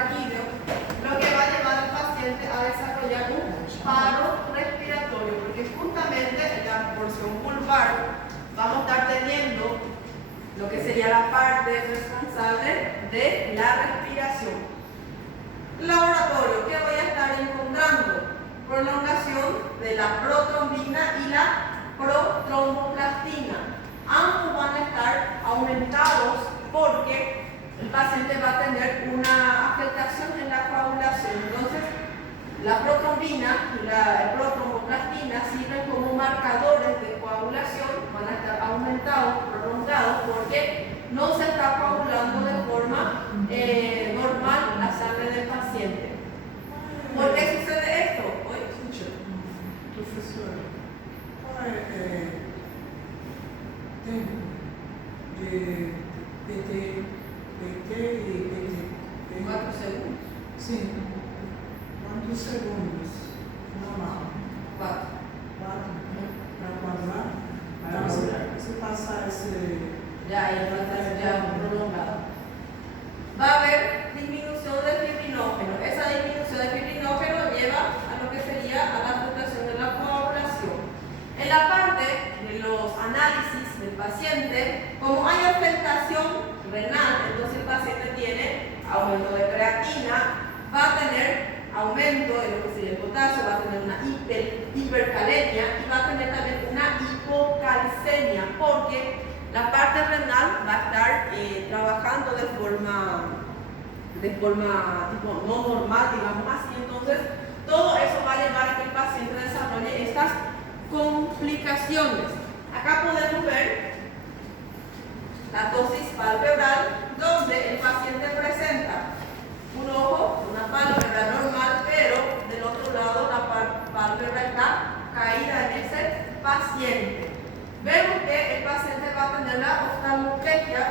raquídeo, lo que va a llevar al paciente a desarrollar un paro respiratorio, porque justamente en la porción vulvar vamos a estar teniendo lo que sería la parte responsable de la respiración. Laboratorio, ¿qué voy a estar encontrando? Prolongación de la protrombina y la protromboplastina. Ambos van a estar aumentados porque el paciente va a tener una afectación en la coagulación. Entonces, la protrombina y la protromboplastina sirven como marcadores de coagulación, van a estar aumentados, prolongados, porque no se está coagulando de forma normal la sangre del paciente. ¿Por qué sucede esto? Professor, qual é tempo de PT e PT? 4 segundos. Sim. Quantos segundos? Normal. 4. 4 para coagular? Aí você passar esse... Ya ahí va a estar ya prolongado. Va a haber disminución de fibrinógeno. Esa disminución de fibrinógeno lleva a lo que sería a la afectación de la coagulación. En la parte de los análisis del paciente, como hay afectación renal, entonces el paciente tiene aumento de creatina, va a tener aumento de lo que sería el potasio, va a tener una hipercalemia y va a tener también una hipocalcemia, porque la parte renal va a estar trabajando de forma tipo no normal, digamos así. Entonces, todo eso va a llevar a que el paciente desarrolle estas complicaciones. Acá podemos ver la tosis palpebral, donde el paciente presenta un ojo, una pálpebra normal, pero del otro lado la pálpebra está caída en ese paciente. Vemos que el paciente va a tener la oftalmoplegia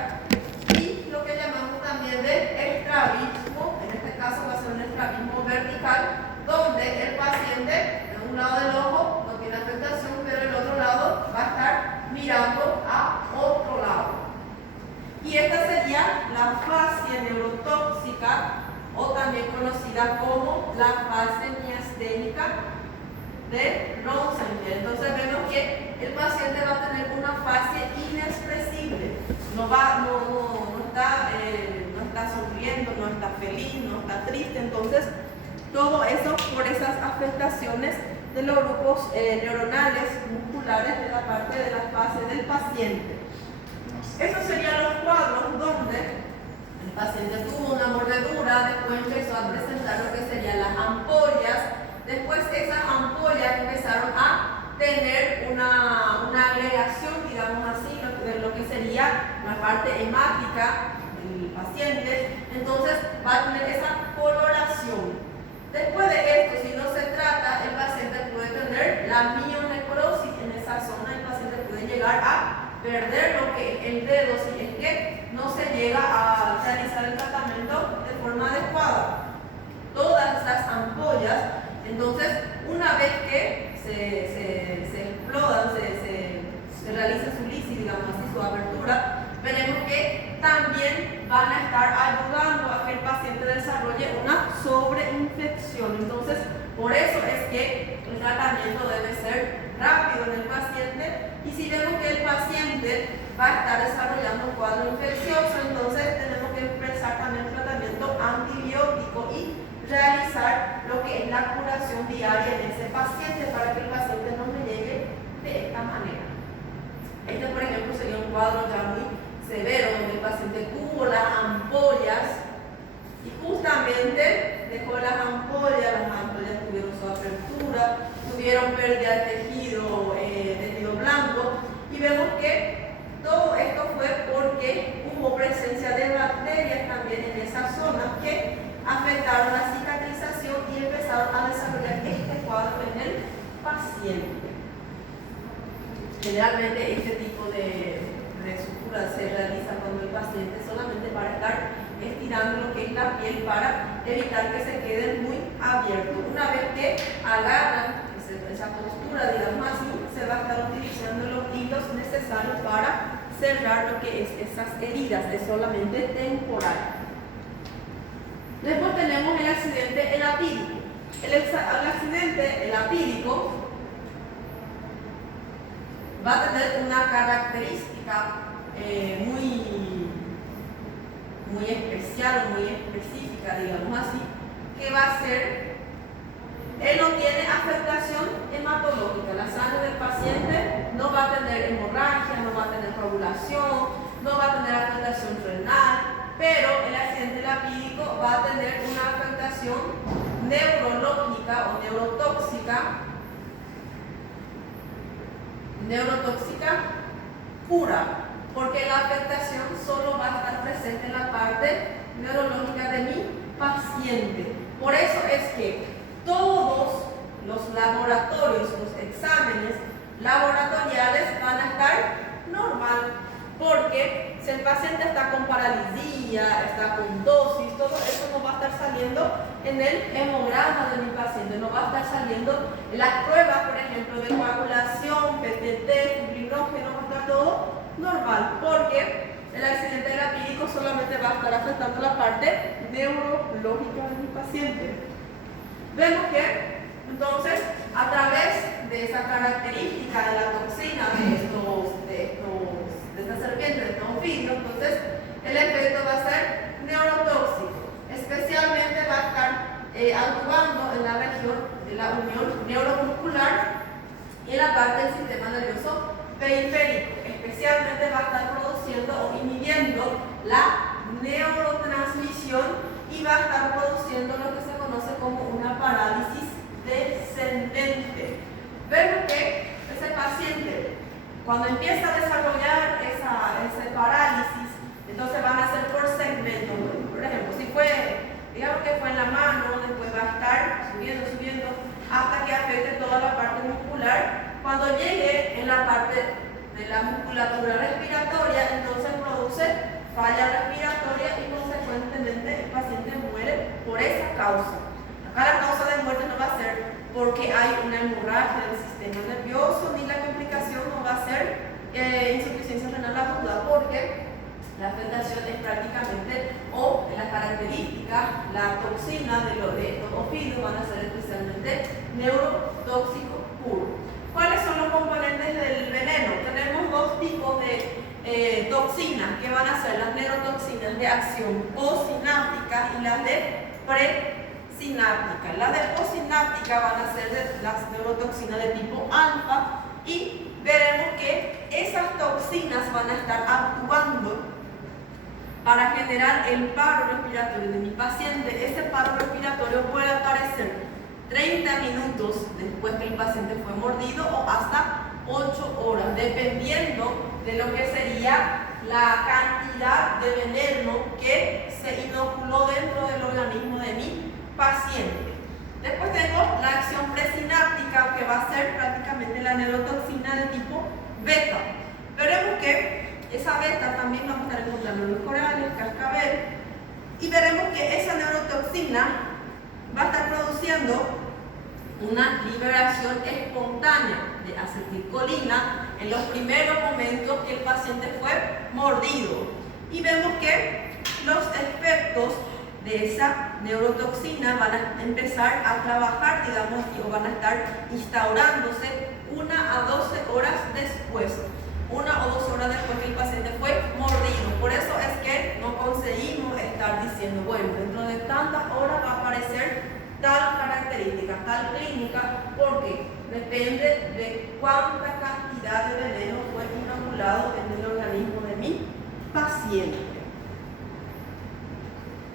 y lo que llamamos también de estrabismo. En este caso va a ser un estrabismo vertical, donde el paciente de un lado del ojo no tiene afectación, pero el otro lado va a estar mirando a otro lado. Y esta sería la fascia neurotóxica, o también conocida como la fase miasténica de Rosenthal. Entonces vemos que el paciente va a tener una fase inexpresible, no está sonriendo, no está feliz, no está triste. Entonces todo eso por esas afectaciones de los grupos neuronales musculares de la parte de la fase del paciente. Esos serían los cuadros donde el paciente tuvo una mordedura, después empezó a presentar lo que serían las ampollas. Después esas ampollas empezaron a tener una agregación, digamos así, de lo que sería la parte hemática del paciente. Entonces va a tener esa coloración. Después de esto, si no se trata, el paciente puede tener la mionecrosis en esa zona. El paciente puede llegar a perder lo que el dedo, si es que no se llega a realizar el tratamiento de forma adecuada. Todas estas ampollas, entonces, una vez que se explodan, se realiza su lisis, digamos así, su abertura, veremos que también van a estar ayudando a que el paciente desarrolle una sobreinfección. Entonces, por eso es que el tratamiento debe ser rápido en el paciente, y si vemos que el paciente va a estar desarrollando un cuadro infeccioso, entonces tenemos que empezar también un tratamiento antibiótico y realizar lo que es la curación diaria en ese paciente para que el paciente no me llegue de esta manera. Este, por ejemplo, sería un cuadro ya muy severo donde el paciente tuvo las ampollas y justamente dejó las ampollas tuvieron su apertura, tuvieron pérdida de tejido blanco, y vemos que todo esto fue porque hubo presencia de bacterias también en esa zona que afectaron la cicatrización y empezaron a desarrollar este cuadro en el paciente. Generalmente este tipo de sutura se realiza cuando el paciente solamente para estar estirando lo que es la piel para evitar que se queden muy abiertos. Una vez que agarran esa postura, digamos así, se va a estar utilizando los hilos necesarios para cerrar lo que es esas heridas, es solamente temporal. Después tenemos el accidente elapídico. El accidente elapídico va a tener una característica muy especial, muy específica, digamos así, que va a ser, él no tiene afectación hematológica. La sangre del paciente no va a tener hemorragia, no va a tener coagulación, no va a tener afectación renal, pero el accidente elapídico va a tener una afectación neurológica o neurotóxica pura, porque la afectación solo va a estar presente en la parte neurológica de mi paciente. Por eso es que todos los laboratorios, los exámenes laboratoriales van a estar normal, porque si el paciente está con paralisia, está con dosis, todo eso no va a estar saliendo en el hemograma de mi paciente, no va a estar saliendo en las pruebas, por ejemplo, de coagulación, PTT, fibrinógeno, va a estar todo normal, porque el accidente elapídico solamente va a estar afectando la parte neurológica de mi paciente. Vemos que entonces, a través de esa característica de la toxina de esta serpiente, de estos ofidios, entonces el efecto va a ser neurotóxico. Especialmente va a estar actuando en la región de la unión neuromuscular y en la parte del sistema nervioso periférico. Especialmente va a estar produciendo o inhibiendo la neurotransmisión y va a estar produciendo lo que se conoce como una parálisis descendente. Vemos que ese paciente, cuando empieza a desarrollar ese parálisis, entonces van a ser por segmentos. Por ejemplo, si fue, digamos que fue en la mano, después va a estar subiendo, hasta que afecte toda la parte muscular. Cuando llegue en la parte de la musculatura respiratoria, entonces produce falla respiratoria y consecuentemente el paciente muere por esa causa. Acá la causa de muerte no va a ser porque hay una hemorragia del sistema nervioso, ni la complicación no va a ser insuficiencia renal aguda, porque la afectación es prácticamente, o las características, la toxina de estos ofidios van a ser especialmente neurotóxico puro. ¿Cuáles son los componentes del veneno? Tenemos dos tipos de toxinas que van a ser las neurotoxinas de acción postsináptica y las de presináptica. Las de postsináptica van a ser las neurotoxinas de tipo alfa y veremos que esas toxinas van a estar actuando para generar el paro respiratorio de mi paciente. Ese paro respiratorio puede aparecer 30 minutos después que el paciente fue mordido o hasta 8 horas, dependiendo de lo que sería la cantidad de veneno que se inoculó dentro del organismo de mi paciente. Después tengo la acción presináptica, que va a ser prácticamente la neurotoxina de tipo beta. Veremos que esa beta también vamos a estar encontrando en los corales, cascabel, y veremos que esa neurotoxina va a estar produciendo una liberación espontánea de acetilcolina en los primeros momentos que el paciente fue mordido. Y vemos que los efectos de esa neurotoxina van a empezar a trabajar, digamos, o van a estar instaurándose 1 a 12 horas después. 1 o 2 horas después que el paciente fue mordido. Por eso es que no conseguimos estar diciendo, bueno, dentro de tantas horas va a aparecer tal característica, tal clínica, porque depende de cuánta cantidad de veneno fue inoculado en el organismo de mi paciente.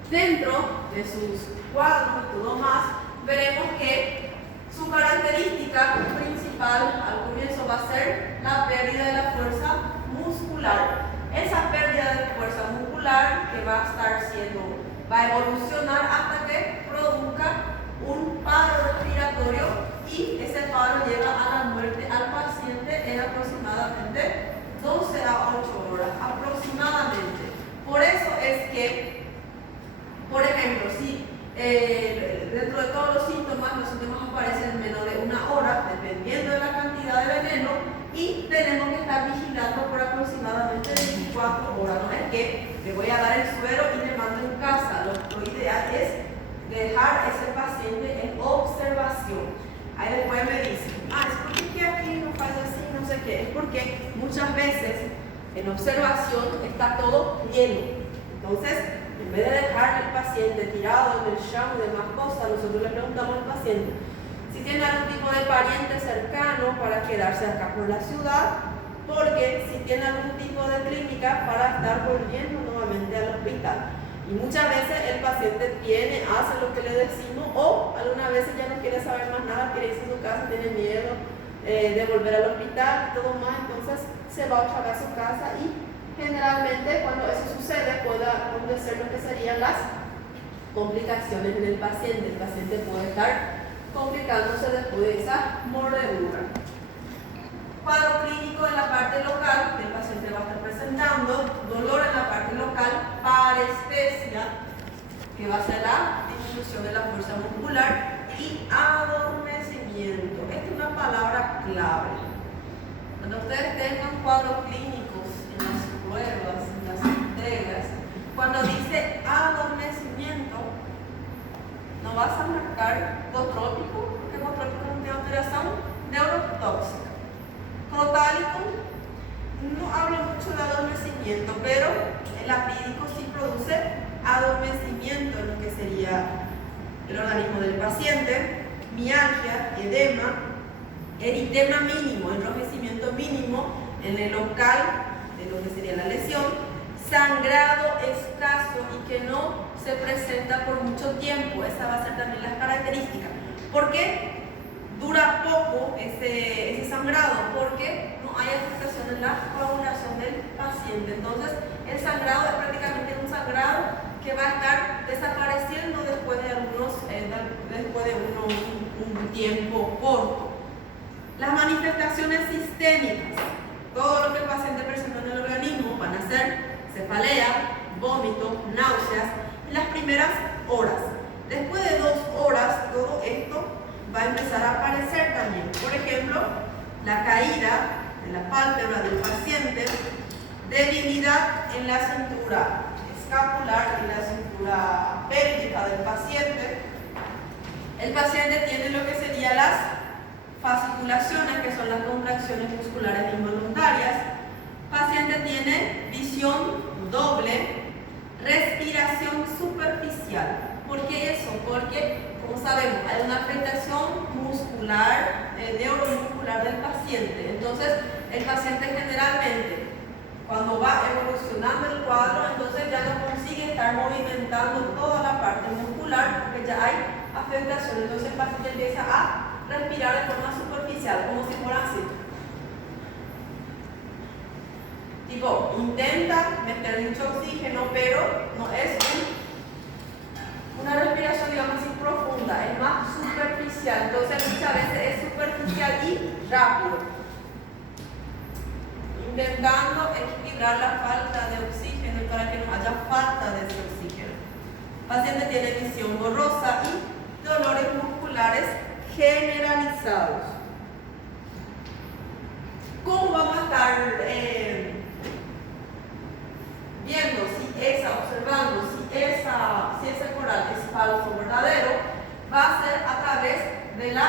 Dentro de sus cuadros y todo más, veremos que su característica principal al comienzo va a ser la pérdida de la fuerza muscular. Esa pérdida de fuerza muscular que va a evolucionar hasta que produzca un paro respiratorio, y ese paro lleva a la muerte al paciente en aproximadamente 12 a 8 horas, aproximadamente. Por eso es que, por ejemplo, si dentro de todos los síntomas aparecen en menos de 1 hora, dependiendo de la cantidad de veneno, y tenemos que estar vigilando por aproximadamente 24 horas. No es que le voy a dar el suero y le mando en casa, lo ideal ideal es dejar a ese paciente en observación. Ahí después me dicen, es porque aquí no falla así, no sé qué. Es porque muchas veces en observación está todo lleno. Entonces, en vez de dejar al paciente tirado en el shower y demás cosas, nosotros le preguntamos al paciente si tiene algún tipo de pariente cercano para quedarse acá por la ciudad, porque si tiene algún tipo de clínica para estar volviendo nuevamente al hospital. Y muchas veces el paciente hace lo que le decimos, o algunas veces ya no quiere saber más nada, quiere irse a su casa, tiene miedo de volver al hospital y todo más, entonces se va otra vez a su casa y generalmente cuando eso sucede puede acontecer lo que serían las complicaciones en el paciente. El paciente puede estar complicándose después de esa mordedura. Cuadro clínico en la parte local, el paciente va a estar presentando dolor en la parte local, parestesia, que va a ser la disminución de la fuerza muscular, y adormecimiento. Esta es una palabra clave. Cuando ustedes tengan cuadros clínicos en las pruebas, en las entregas, cuando dice adormecimiento, no vas a marcar gotrópico, porque gotrópico es una alteración neurotóxica. Crotálico no habla mucho de adormecimiento, pero el apídico sí produce adormecimiento en lo que sería el organismo del paciente, mialgia, edema, eritema mínimo, enrojecimiento mínimo en el local de lo que sería la lesión, sangrado escaso y que no se presenta por mucho tiempo. Esa va a ser también las características. ¿Por qué dura poco ese sangrado? Porque no hay afectación en la coagulación del paciente. Entonces, el sangrado es prácticamente un sangrado que va a estar desapareciendo después de un tiempo corto. Las manifestaciones sistémicas, todo lo que el paciente presenta en el organismo van a ser cefalea, vómito, náuseas en las primeras horas. Después de 2 horas, todo esto va a empezar a aparecer también. Por ejemplo, la caída de la pálpebra del paciente, debilidad en la cintura escapular, en la cintura pélvica del paciente. El paciente tiene lo que serían las fasciculaciones, que son las contracciones musculares involuntarias. El paciente tiene visión doble, respiración superficial. ¿Por qué eso? Porque, como sabemos, hay una afectación muscular, neuromuscular del paciente. Entonces, el paciente generalmente, cuando va evolucionando el cuadro, entonces ya no consigue estar movimentando toda la parte muscular porque ya hay afectación. Entonces, el paciente empieza a respirar de forma superficial, como si fuera así. Tipo, intenta meter mucho oxígeno, pero no es una respiración, digamos así, profunda, es más superficial. Entonces, muchas veces es superficial y rápido, intentando equilibrar la falta de oxígeno y para que no haya falta de ese oxígeno. El paciente tiene visión borrosa y dolores musculares generalizados. ¿Cómo vamos a estar viendo observando si ese coral es falso o verdadero? Va a ser a través de la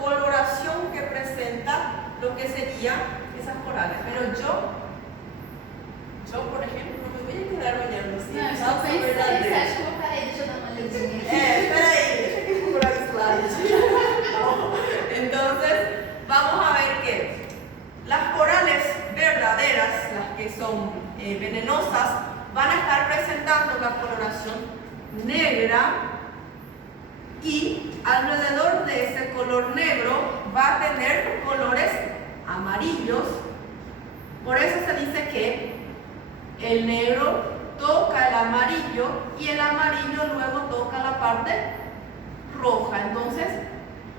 coloración que presenta lo que serían esas corales. Pero yo por ejemplo, no me voy a quedar bañando así. Não, eu só pensei, você acha que eu vou peraí, deixa eu dar uma olhadinha. Espera deixa que procurar el slide. Entonces, vamos a ver que las corales verdaderas, las que son venenosas, van a estar presentando la coloración negra y alrededor de ese color negro va a tener colores amarillos. Por eso se dice que el negro toca el amarillo y el amarillo luego toca la parte roja. Entonces,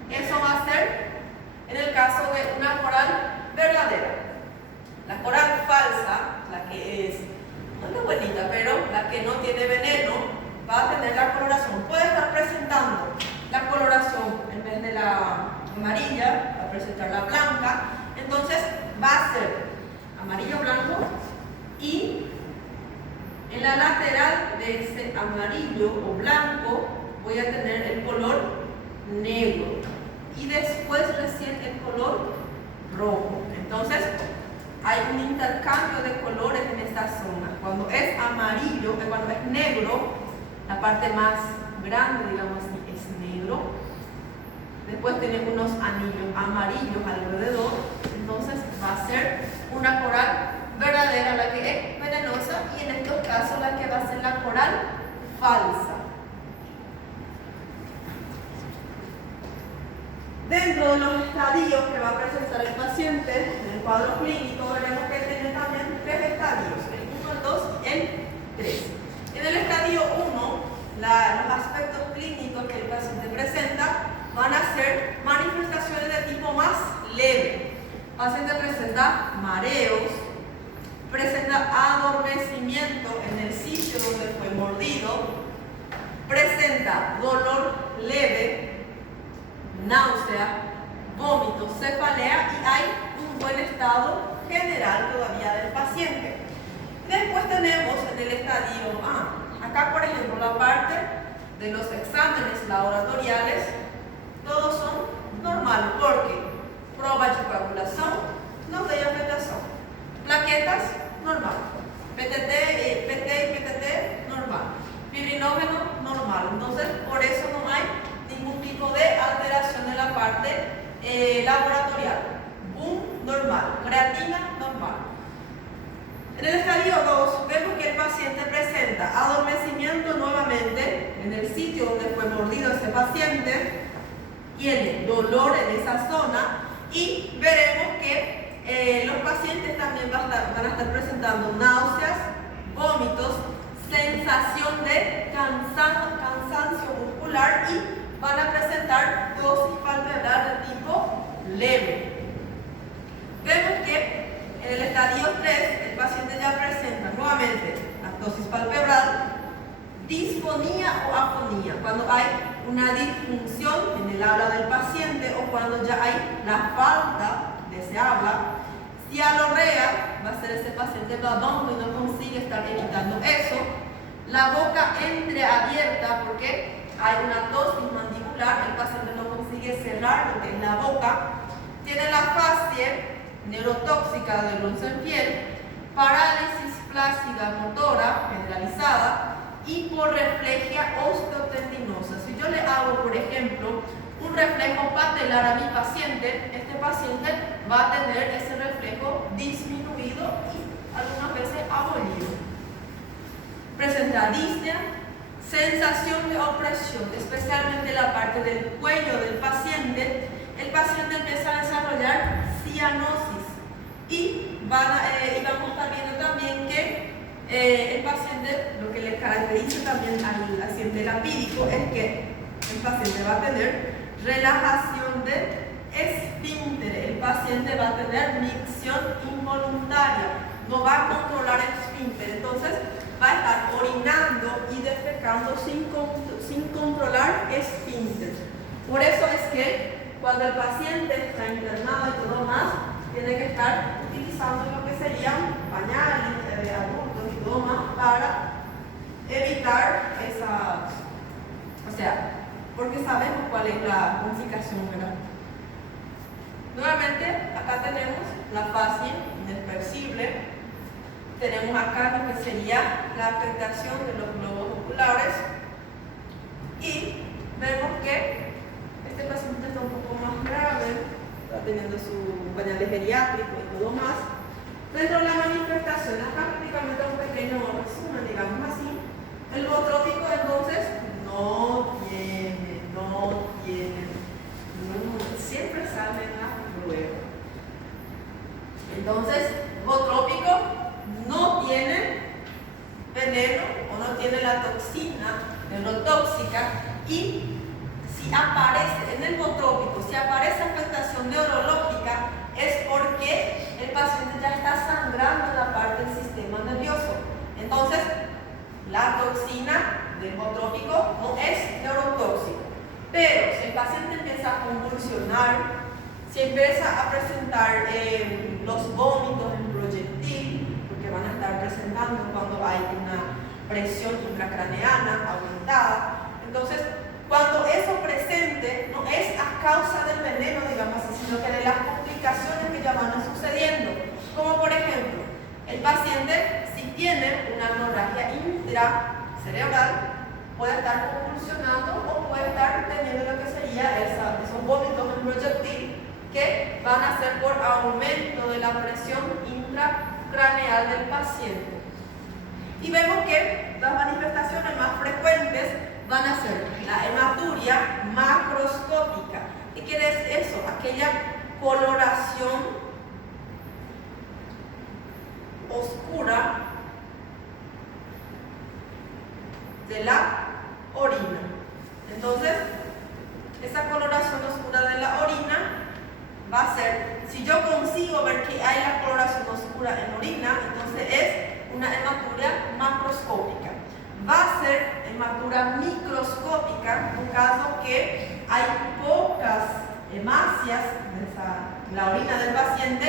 eso va a ser en el caso de una coral verdadera. La coral falsa, la que es, no es buenita, pero la que no tiene veneno, va a tener la coloración. Puede estar presentando la coloración en vez de la amarilla, va a presentar la blanca. Entonces, va a ser amarillo-blanco y en la lateral de ese amarillo o blanco voy a tener el color negro y después recién el color rojo. Entonces hay un intercambio de colores en esta zona. Cuando es amarillo, cuando es negro, la parte más grande, digamos así, es negro. Después tiene unos anillos amarillos alrededor. Entonces va a ser una coral verdadera, la que es venenosa, y en estos casos la que va a ser la coral falsa. Dentro de los estadios que va a presentar el paciente en el cuadro clínico, veremos que tiene también 3 estadios, el 1, el 2 y el 3. En el estadio 1, los aspectos clínicos que el paciente presenta van a ser manifestaciones de tipo más leve. El paciente presenta mareos, presenta adormecimiento en el sitio donde fue mordido, presenta dolor leve, náusea, vómitos, cefalea y hay un buen estado general todavía del paciente. Después tenemos en el estadio A, acá por ejemplo la parte de los exámenes laboratoriales, todos son normales porque prueba de coagulación, no hay afectación, plaquetas, normal, PT y PTT, normal, fibrinógeno, normal. Entonces por eso no hay ningún tipo de alteración en la parte laboratorial. Normal, creatina, normal. En el estadio 2 vemos que el paciente presenta adormecimiento nuevamente en el sitio donde fue mordido ese paciente, tiene dolor en esa zona y veremos que los pacientes también van a estar presentando náuseas, vómitos, sensación de cansancio muscular y van a presentar dosis palpebral de tipo leve. Vemos que en el estadio 3 el paciente ya presenta nuevamente la dosis palpebral, disfonía o afonía, cuando hay una disfunción en el habla del paciente o cuando ya hay la falta de ese habla. Cialorrea, va a ser ese paciente babón y no consigue estar evitando eso. La boca entreabierta porque hay una tosis mandibular, el paciente no consigue cerrar lo que es la boca. Tiene la fascia neurotóxica de Rosenfield, parálisis flácida motora generalizada y por reflejia osteotendinosa. Si yo le hago, por ejemplo, un reflejo patelar a mi paciente, este paciente va a tener ese reflejo disminuido y algunas veces abolido. Presenta disnea, sensación de opresión, especialmente la parte del cuello del paciente. El paciente empieza a desarrollar cianosis y vamos a estar viendo también que el paciente, lo que le caracteriza también al paciente lapídico es que el paciente va a tener relajación de esfínteres, el paciente va a tener micción involuntaria, no va a controlar el esfínter, entonces va a estar orinando y defecando sin controlar esfínter. Por eso es que cuando el paciente está internado y todo más, tiene que estar utilizando lo que serían pañales de adultos y todo más para evitar esas, porque sabemos cuál es la complicación, ¿verdad? Nuevamente, acá tenemos la fascia inadversible, tenemos acá lo que sería la afectación de los globos oculares y vemos que este paciente está un poco más grave, está teniendo su pañal geriátrico y todo más. Dentro de la manifestación, acá prácticamente un pequeño resumen, digamos así. El botrópico entonces no tiene, siempre sale en la prueba. Entonces, botrópico no tiene veneno o no tiene la toxina neurotóxica y si aparece en el botrópico, si aparece afectación neurológica, es porque el paciente ya está sangrando la parte del sistema nervioso. Entonces, la toxina del botrópico no es neurotóxica. Pero si el paciente empieza a convulsionar, si empieza a presentar los vómitos en proyectil, porque van a estar presentando cuando hay una presión intracraneana aumentada, entonces, causa del veneno, digamos así, sino que de las complicaciones que ya van sucediendo. Como por ejemplo, el paciente, si tiene una hemorragia intracerebral, puede estar convulsionando o puede estar teniendo lo que sería esos vómitos en proyectil que van a ser por aumento de la presión intracraneal del paciente. Y vemos que las manifestaciones más frecuentes van a ser la hematuria macroscópica. ¿Qué quiere decir eso? Aquella coloración oscura de la orina. Entonces, esa coloración oscura de la orina va a ser, si yo consigo ver que hay la coloración oscura en orina, entonces es una hematuria macroscópica. Va a ser hematuria microscópica, en un caso que hay pocas hemácias en la orina del paciente,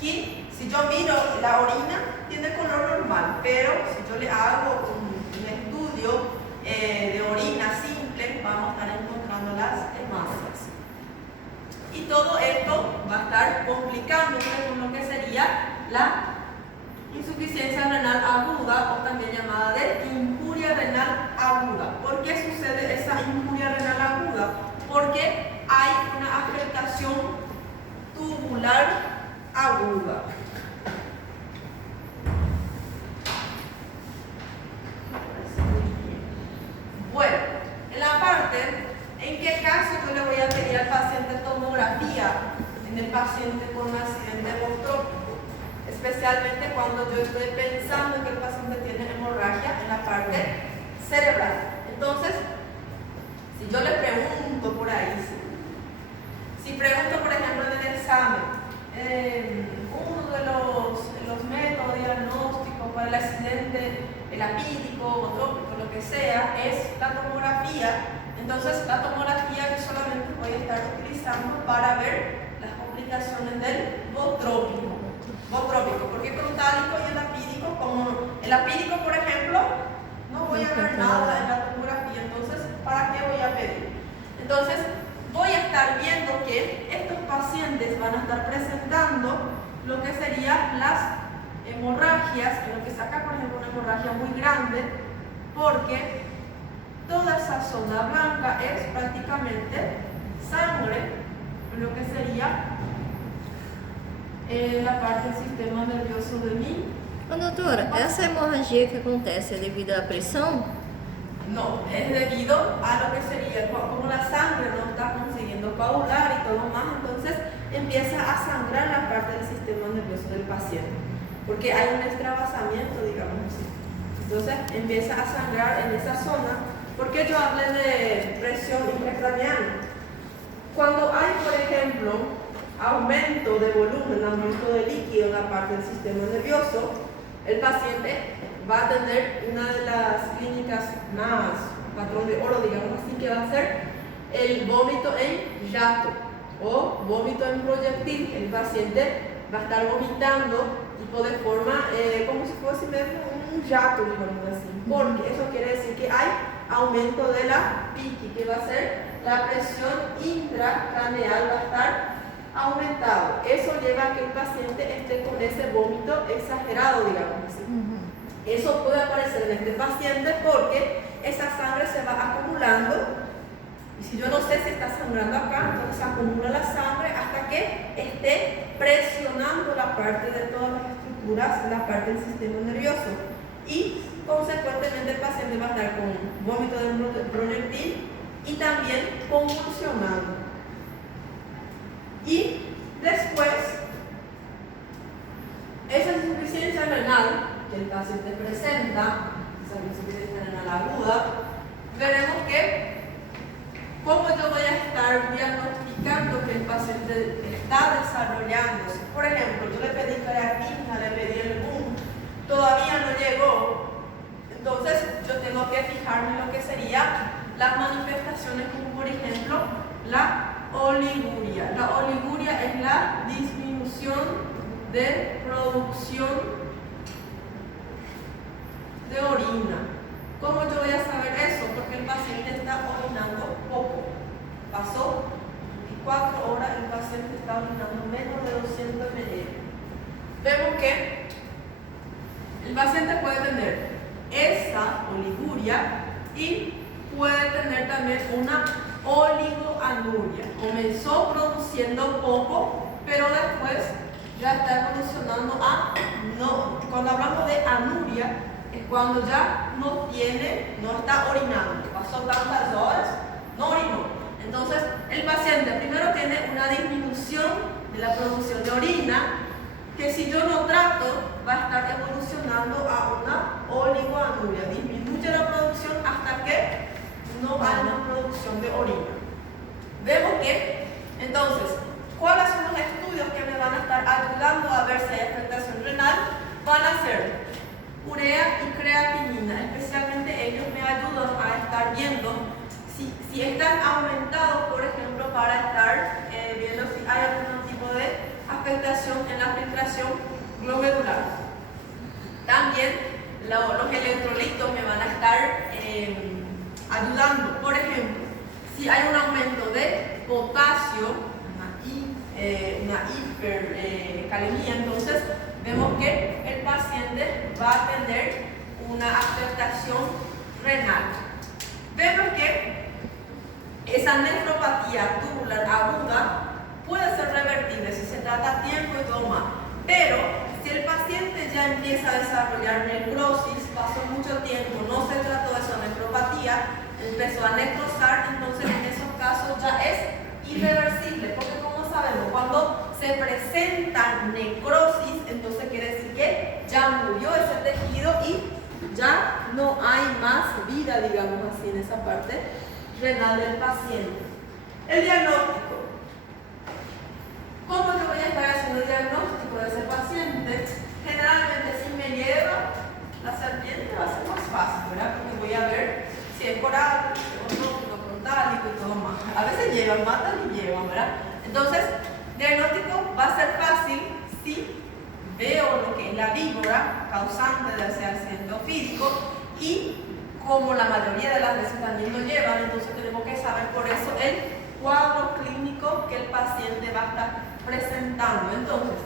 que si yo miro la orina tiene color normal, pero si yo le hago un estudio de orina simple, vamos a estar encontrando las hemácias. Y todo esto va a estar complicándose con lo que sería la insuficiencia renal aguda, o también llamada de injuria renal aguda. ¿Por qué sucede esa injuria renal aguda? Porque hay una afectación tubular aguda. Bueno, en la parte, ¿en qué caso yo le voy a pedir al paciente tomografía en el paciente con accidente bostrópico? Especialmente cuando yo estoy pensando que el paciente tiene hemorragia en la parte cerebral. Entonces, si yo le pregunto por ahí, si pregunto por ejemplo en el examen, uno de los métodos diagnósticos para el accidente apídico, bostrópico, lo que sea, es la tomografía. Entonces, la tomografía yo solamente voy a estar utilizando para ver las complicaciones del bostrópico, porque frontálico y el apídico, como el apídico, por ejemplo, no voy a ver nada en la tomografía, entonces, ¿para qué voy a pedir? Entonces, voy a estar viendo que estos pacientes van a estar presentando lo que serían las hemorragias, en lo que saca, por ejemplo, una hemorragia muy grande, porque toda esa zona blanca es prácticamente sangre, lo que sería la parte del sistema nervioso de mí. Ô, doutora, essa hemorragia que acontece é devido à pressão? No, es debido a lo que sería, como la sangre no está consiguiendo coagular y todo más, entonces empieza a sangrar la parte del sistema nervioso del paciente, porque hay un extravasamiento, digamos así. Entonces empieza a sangrar en esa zona. ¿Por qué yo hablé de presión intracraneal? Cuando hay, por ejemplo, aumento de volumen, aumento de líquido en la parte del sistema nervioso, el paciente va a tener una de las clínicas más patrón de oro, digamos así, que va a ser el vómito en jato o vómito en proyectil. El paciente va a estar vomitando tipo de forma como si fuese un jato, digamos así, porque eso quiere decir que hay aumento de la piqui, que va a ser la presión intracraneal, va a estar aumentado. Eso lleva a que el paciente esté con ese vómito exagerado, digamos así. Eso puede aparecer en este paciente porque esa sangre se va acumulando, y si yo no sé si está sangrando acá, entonces se acumula la sangre hasta que esté presionando la parte de todas las estructuras, la parte del sistema nervioso, y consecuentemente el paciente va a estar con vómito de proyectil y también convulsionando. Y después, esa insuficiencia renal que el paciente presenta, esa insuficiencia renal aguda, veremos que cómo yo voy a estar diagnosticando que el paciente está desarrollándose. Por ejemplo, yo le pedí creatina, le pedí el boom, todavía no llegó. Entonces yo tengo que fijarme en lo que serían las manifestaciones, como por ejemplo la oliguria. La oliguria es la disminución de producción de orina. ¿Cómo yo voy a saber eso? Porque el paciente está orinando poco. Pasó que el paciente puede tener esa oliguria y puede tener también una oligoanuria. Comenzó produciendo poco, pero después ya está evolucionando a no. Cuando hablamos de anuria, es cuando ya no está orinando. Pasó tantas horas, no orinó. Entonces, el paciente primero tiene una disminución de la producción de orina, que si yo no trato, va a estar evolucionando a una oligoanuria. Disminuye la producción hasta que no hay más producción de orina. Vemos que, entonces, ¿cuáles son los estudios que me van a estar ayudando a ver si hay afectación renal? Van a ser urea y creatinina. Especialmente ellos me ayudan a estar viendo si están aumentados, por ejemplo, para estar viendo si hay algún tipo de afectación en la filtración glomerular. También los electrolitos me van a estar ayudando. Por ejemplo, si hay un aumento de potasio, una hipercalemia, entonces vemos que el paciente va a tener una afectación renal. Vemos que esa nefropatía tubular aguda puede ser revertible si se trata a tiempo y todo más, pero si el paciente ya empieza a desarrollar necrosis, pasó mucho tiempo, no se trató de esa nefropatía, empezó a necrosar, entonces en esos casos ya es irreversible, porque como sabemos, cuando se presenta necrosis, entonces quiere decir que ya murió ese tejido y ya no hay más vida, digamos así, en esa parte renal del paciente. El diagnóstico. ¿Cómo yo voy a estar haciendo el diagnóstico de ese paciente? Generalmente, si me lleva la serpiente, va a ser más fácil, ¿verdad? Porque voy a ver si es coral, si es onótico, frontálico y todo más. A veces llevan, matan y llevan, ¿verdad? Entonces, diagnóstico va a ser fácil si veo lo que es la víbora causante de ese accidente ofídico y como la mayoría de las veces también lo llevan, entonces tenemos que saber por eso el cuadro clínico que el paciente va a estar presentando. Entonces,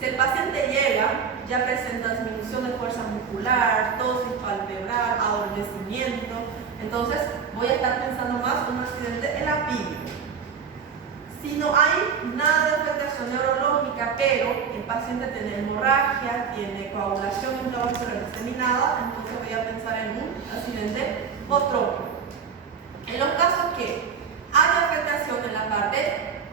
si el paciente llega, ya presenta disminución de fuerza muscular, tosis palpebral, adormecimiento, entonces voy a estar pensando más en un accidente en la píldora. Si no hay nada de afectación neurológica, pero el paciente tiene hemorragia, tiene coagulación intravascular diseminada, entonces voy a pensar en un accidente botrópico. En los casos que hay afectación en la parte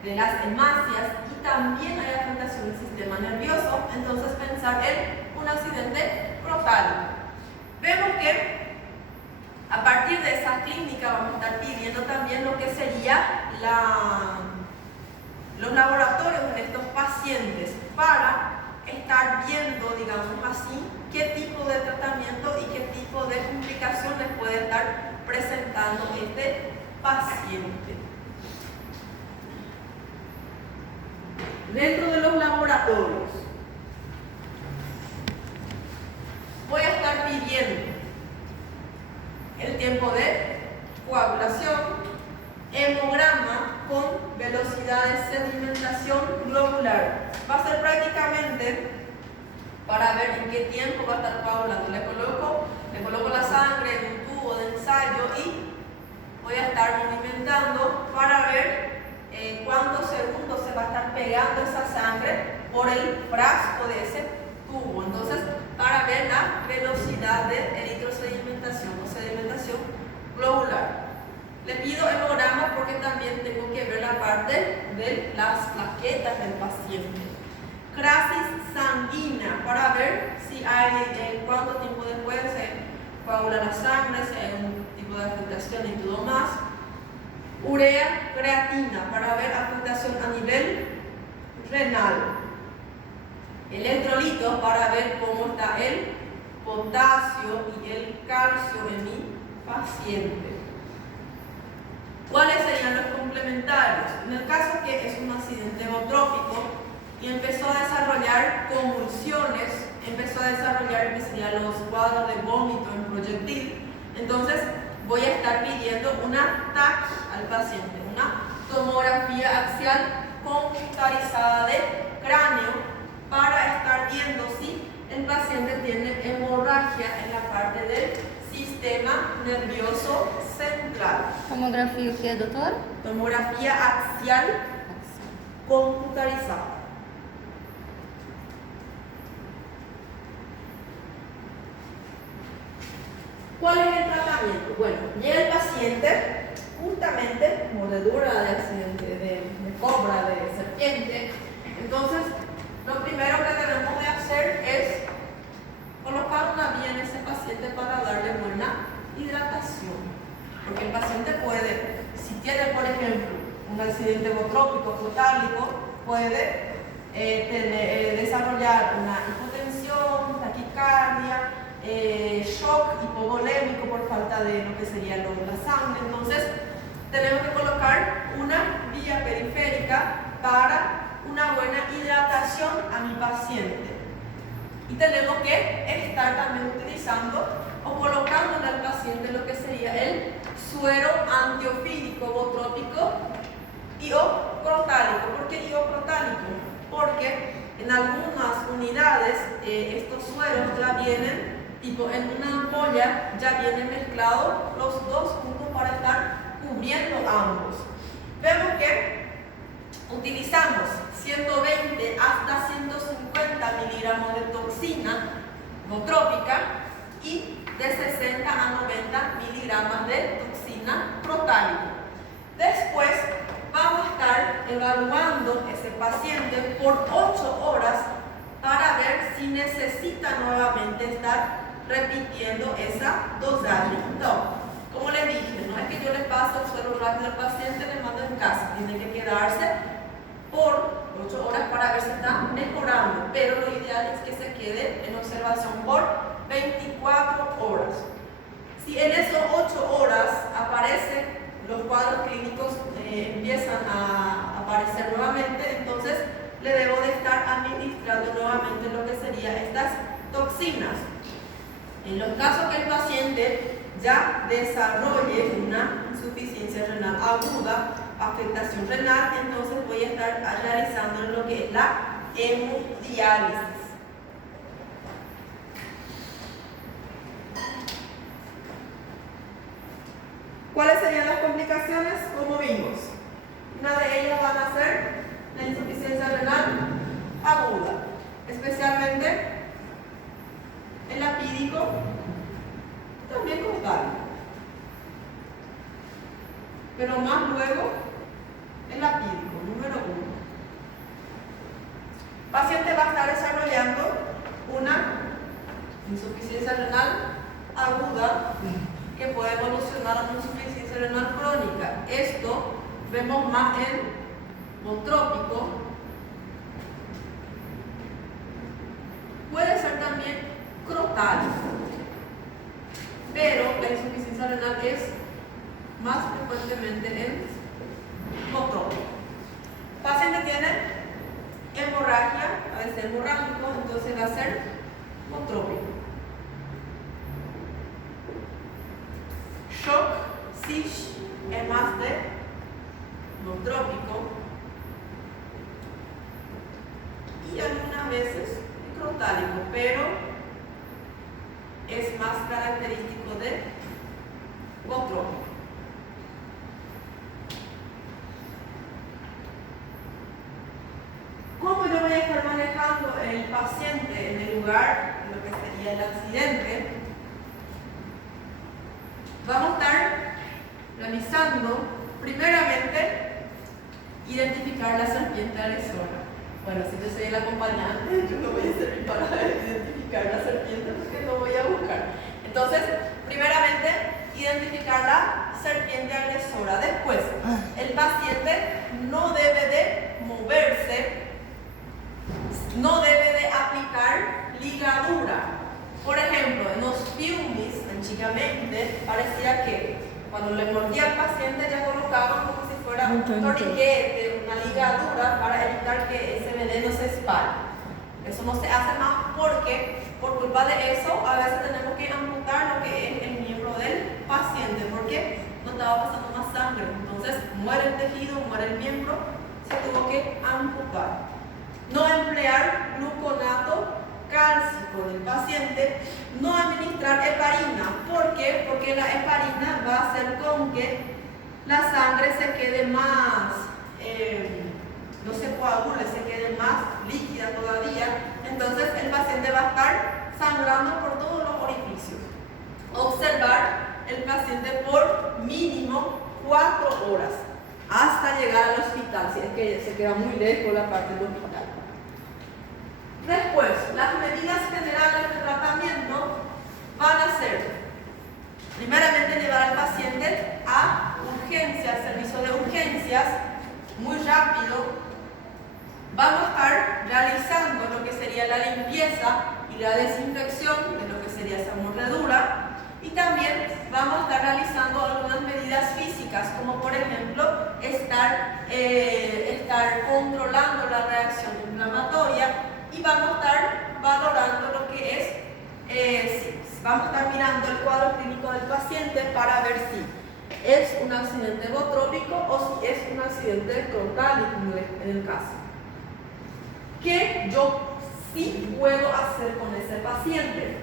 de las hemácias y también hay afectación del sistema nervioso, entonces pensar en un accidente protálico. Vemos que a partir de esa clínica vamos a estar pidiendo también lo que sería los laboratorios en estos pacientes para estar viendo, digamos así, qué tipo de tratamiento y qué tipo de complicaciones puede estar presentando este paciente. Dentro de los laboratorios voy a estar pidiendo el tiempo de coagulación, hemograma con velocidad de sedimentación globular. Va a ser prácticamente para ver en qué tiempo va a estar coagulando. Le coloco la sangre en un tubo de ensayo y voy a estar movimentando para ver en cuántos segundos se va a estar pegando esa sangre por el frasco de ese tubo. Entonces, para ver la velocidad de eritrosedimentación o sedimentación globular. Le pido hemograma porque también tengo que ver la parte de las plaquetas del paciente. Crasis sanguínea para ver si hay, cuánto tiempo después se coagula la sangre, si hay un tipo de afectación y todo más. Urea, creatina para ver afectación a nivel renal. Electrolitos para ver cómo está el potasio y el calcio en mi paciente. ¿Cuáles serían los complementarios? En el caso que es un accidente hemotrópico y empezó a desarrollar convulsiones, empezó a desarrollar lo que serían los cuadros de vómito en proyectil, entonces voy a estar pidiendo una TAC al paciente, una tomografía axial computarizada de cráneo para estar estar viendo si el paciente tiene hemorragia en la parte del sistema nervioso central. Tomografia o que, doutora? Tomografía axial computarizada. ¿Cuál es el tratamiento? Bueno, llega el paciente, justamente mordedura de accidente, de cobra, de serpiente. Entonces, lo primero que debemos de hacer es colocar una vía en ese paciente para darle buena hidratación. Porque el paciente puede, si tiene, por ejemplo, un accidente botrópico, flotálico, puede desarrollar una hipotensión, taquicardia, shock hipovolémico por falta de lo que sería la sangre. Entonces, tenemos que colocar una vía periférica para una buena hidratación a mi paciente. Y tenemos que estar también utilizando o colocando al paciente lo que sería el suero antiofídico botrópico y o crotálico. ¿Por qué iocrotálico? Porque en algunas unidades estos sueros ya vienen tipo en una ampolla, ya vienen mezclados los dos juntos para estar cubriendo ambos. Vemos que utilizamos 120 hasta 150 miligramos de toxina botrópica y de 60 a 90 miligramos de toxina crotálica. Después vamos a estar evaluando ese paciente por 8 horas para ver si necesita nuevamente estar repitiendo esa dosaje. No, como les dije, no es que yo le paso el suero rápido al paciente y le mando en casa, tiene que quedarse por 8 horas para ver si está mejorando, pero lo ideal es que se quede en observación por 24 horas. Si en esas 8 horas aparecen los cuadros clínicos, empiezan a aparecer nuevamente, entonces le debo de estar administrando nuevamente lo que serían estas toxinas. En los casos que el paciente ya desarrolle una insuficiencia renal aguda, afectación renal, entonces voy a estar realizando lo que es la hemodiálisis. ¿Cuáles serían las complicaciones? Como vimos, una de ellas van a ser la insuficiencia renal aguda, especialmente el lapídico, también costálico, pero más luego el lapídico, número 1. El paciente va a estar desarrollando una insuficiencia renal aguda que puede evolucionar a una insuficiencia renal crónica. Esto vemos más en botrópico. Puede ser también crotálico, pero la insuficiencia renal es más frecuentemente en botrópico. El paciente tiene hemorragia, a veces hemorrágico, entonces va a ser botrópico. Shock, SISH, es más de botrópico y algunas veces crotálico, pero es más característico de botrópico. ¿Cómo yo voy a estar manejando el paciente en el lugar de lo que sería el accidente? Vamos a estar realizando, primeramente, identificar la serpiente agresora. Bueno, si yo soy el acompañante, yo no voy a servir para identificar la serpiente porque no voy a buscar. Entonces, primeramente, identificar la serpiente agresora. Después, el paciente no debe de moverse, no debe de aplicar ligadura. Por ejemplo, en los filmes, antigamente, parecía que cuando le mordía al paciente ya colocaban como si fuera un torniquete, una ligadura para evitar que ese veneno se esparza. Eso no se hace más porque por culpa de eso a veces tenemos que amputar lo que es el miembro del paciente porque no estaba pasando más sangre. Entonces muere el tejido, muere el miembro, se tuvo que amputar. no emplear gluconato cálcico del paciente, no administrar heparina. ¿Por qué? Porque la heparina va a hacer con que la sangre se quede más, no se coagule, se quede más líquida todavía. Entonces el paciente va a estar sangrando por todos los orificios. Observar el paciente por mínimo 4 horas hasta llegar al hospital, si es que se queda muy lejos la parte del hospital. Después, las medidas generales de tratamiento van a ser, primeramente, llevar al paciente a urgencias, servicio de urgencias, muy rápido. Vamos a estar realizando lo que sería la limpieza y la desinfección de lo que sería esa mordedura. Y también vamos a estar realizando algunas medidas físicas, como por ejemplo estar controlando la reacción inflamatoria, y vamos a estar valorando lo que es, vamos a estar mirando el cuadro clínico del paciente para ver si es un accidente botrópico o si es un accidente frontal en el caso. ¿Qué yo sí puedo hacer con ese paciente?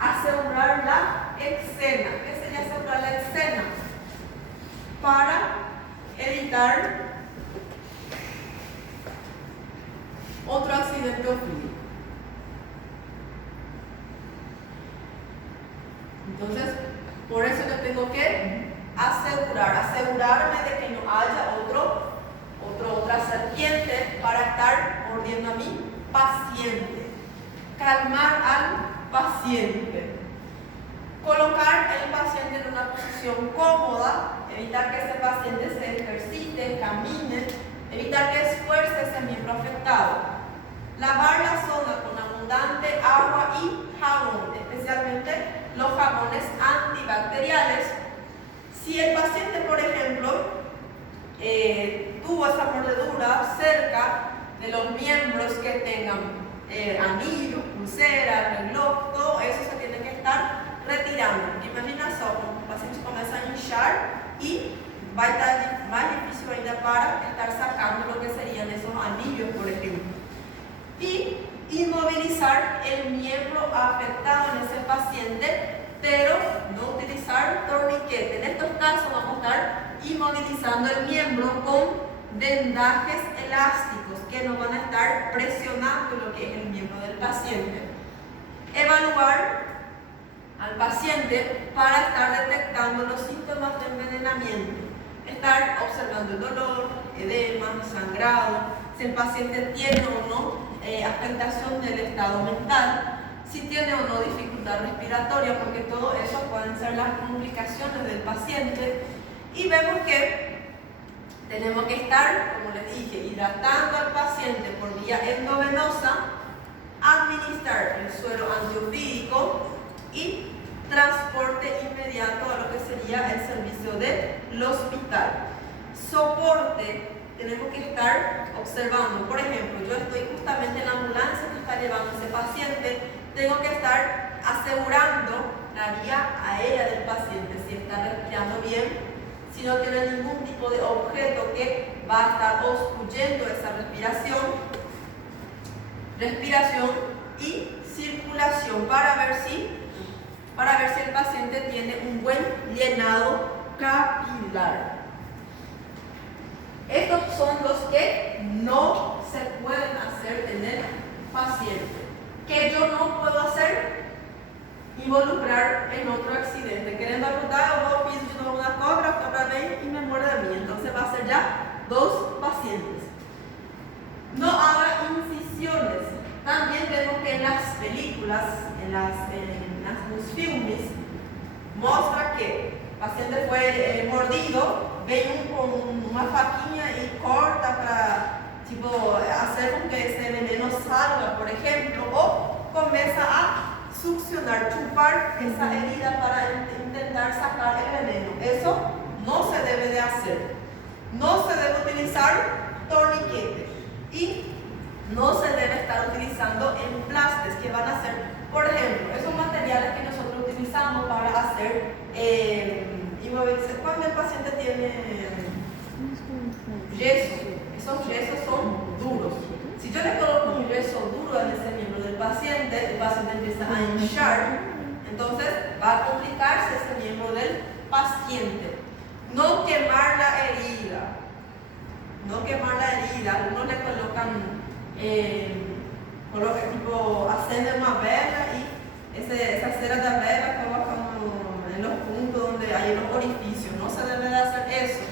Asegurar la escena. ¿Qué sería asegurar la escena? Para evitar otro accidente ofídico. Entonces, por eso yo tengo que asegurarme de que no haya otra serpiente para estar mordiendo a mi paciente. Calmar al paciente. Colocar el paciente en una posición cómoda, evitar que ese paciente se ejercite, camine, evitar que esfuerce ese miembro afectado. Lavar la zona con abundante agua y jabón, especialmente los jabones antibacteriales. Si el paciente, por ejemplo, tuvo esa mordedura cerca de los miembros que tengan anillos, pulseras, reloj, todo eso se tiene que estar retirando. Imagina solo, el paciente comienza a hinchar y va a estar más difícil ainda para estar sacando lo que serían esos anillos, por ejemplo. Y inmovilizar el miembro afectado en ese paciente, pero no utilizar torniquete. En estos casos vamos a estar inmovilizando el miembro con vendajes elásticos que nos van a estar presionando lo que es el miembro del paciente. Evaluar al paciente para estar detectando los síntomas de envenenamiento. Estar observando el dolor, edema, sangrado, si el paciente tiene o no afectación del estado mental, si tiene o no dificultad respiratoria, porque todo eso pueden ser las complicaciones del paciente. Y vemos que tenemos que estar, como les dije, hidratando al paciente por vía endovenosa, administrar el suero antiofídico y transporte inmediato a lo que sería el servicio del hospital. Soporte, tenemos que estar observando. Por ejemplo, yo estoy justamente en la ambulancia que está llevando a ese paciente, tengo que estar asegurando la vía aérea del paciente, si está respirando bien, si no tiene ningún tipo de objeto que va a estar obstruyendo esa respiración y circulación para ver si el paciente tiene un buen llenado capilar. Estos son los que no se pueden hacer en el paciente. Que yo no puedo hacer, involucrar en otro accidente. Querendo ajudar, yo piso de novo una cobra vem y me muerde a mí. Entonces va a ser ya 2 pacientes. No haga incisiones. También vemos que en las películas, en los filmes, muestra que el paciente fue mordido, ven con una faquinha y corta para hacer con que ese veneno salga, por ejemplo, o comienza a succionar, chupar esa herida para intentar sacar el veneno. Eso no se debe de hacer. No se debe utilizar torniquete y no se debe estar utilizando emplastes que van a ser, por ejemplo, esos materiales que nosotros utilizamos para hacer inmovilización. Cuando el paciente tiene yeso, esos yesos son duros. Si yo le coloco paciente empieza a hinchar, entonces va a complicarse ese miembro del paciente. No quemar la herida. No quemar la herida. Algunos le colocan tipo acende una vela y esa cera de vela colocan en los puntos donde hay los orificios. No se debe de hacer eso.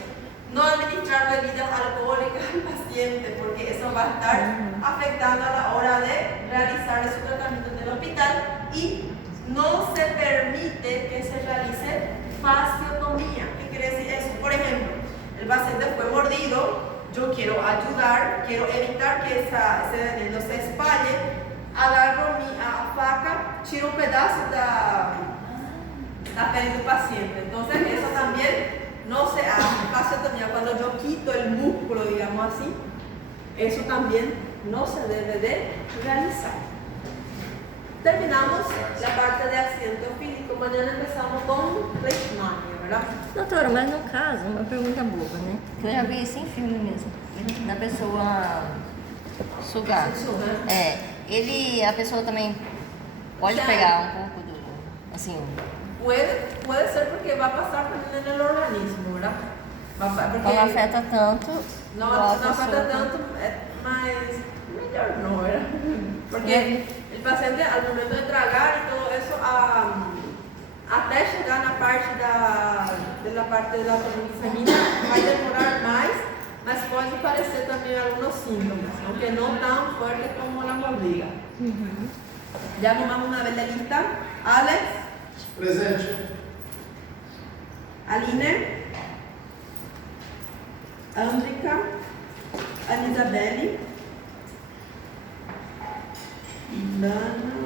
No administrar bebidas alcohólicas al paciente, porque eso va a estar afectando a la hora de realizar su tratamiento en el hospital. Y no se permite que se realice fasciotomía. ¿Qué quiere decir eso? Por ejemplo, el paciente fue mordido, yo quiero ayudar, quiero evitar que ese veneno se espalle, agarro mi faca, tiro un pedazo de la pele del paciente. Entonces eso también no se hace fasciotomía. Cuando yo quito el músculo, digamos así, eso también no se debe de realizar. Terminamos la parte de accidente ofídico. Mañana empezamos com leishmania, ¿verdad? Doutora, mas no caso, uma pergunta boba, né? Que eu já vi isso em filme mesmo. Da pessoa sugar. A pessoa também pode pegar um pouco do, assim... Puede ser porque va a pasar también en el organismo, ¿verdad? Porque não afeta tanto. no afecta tanto, mas melhor no, ¿verdad? Porque el paciente al momento de tragar y todo eso, até chegar na parte de la parte de la sanguínea, vai demorar mais, mas pode parecer também algunos síntomas, aunque no tan fuerte como la mordida. Ya tomamos una vez la lista. Alex. Presente. Aline, Andrica, Elisabelle, Lana,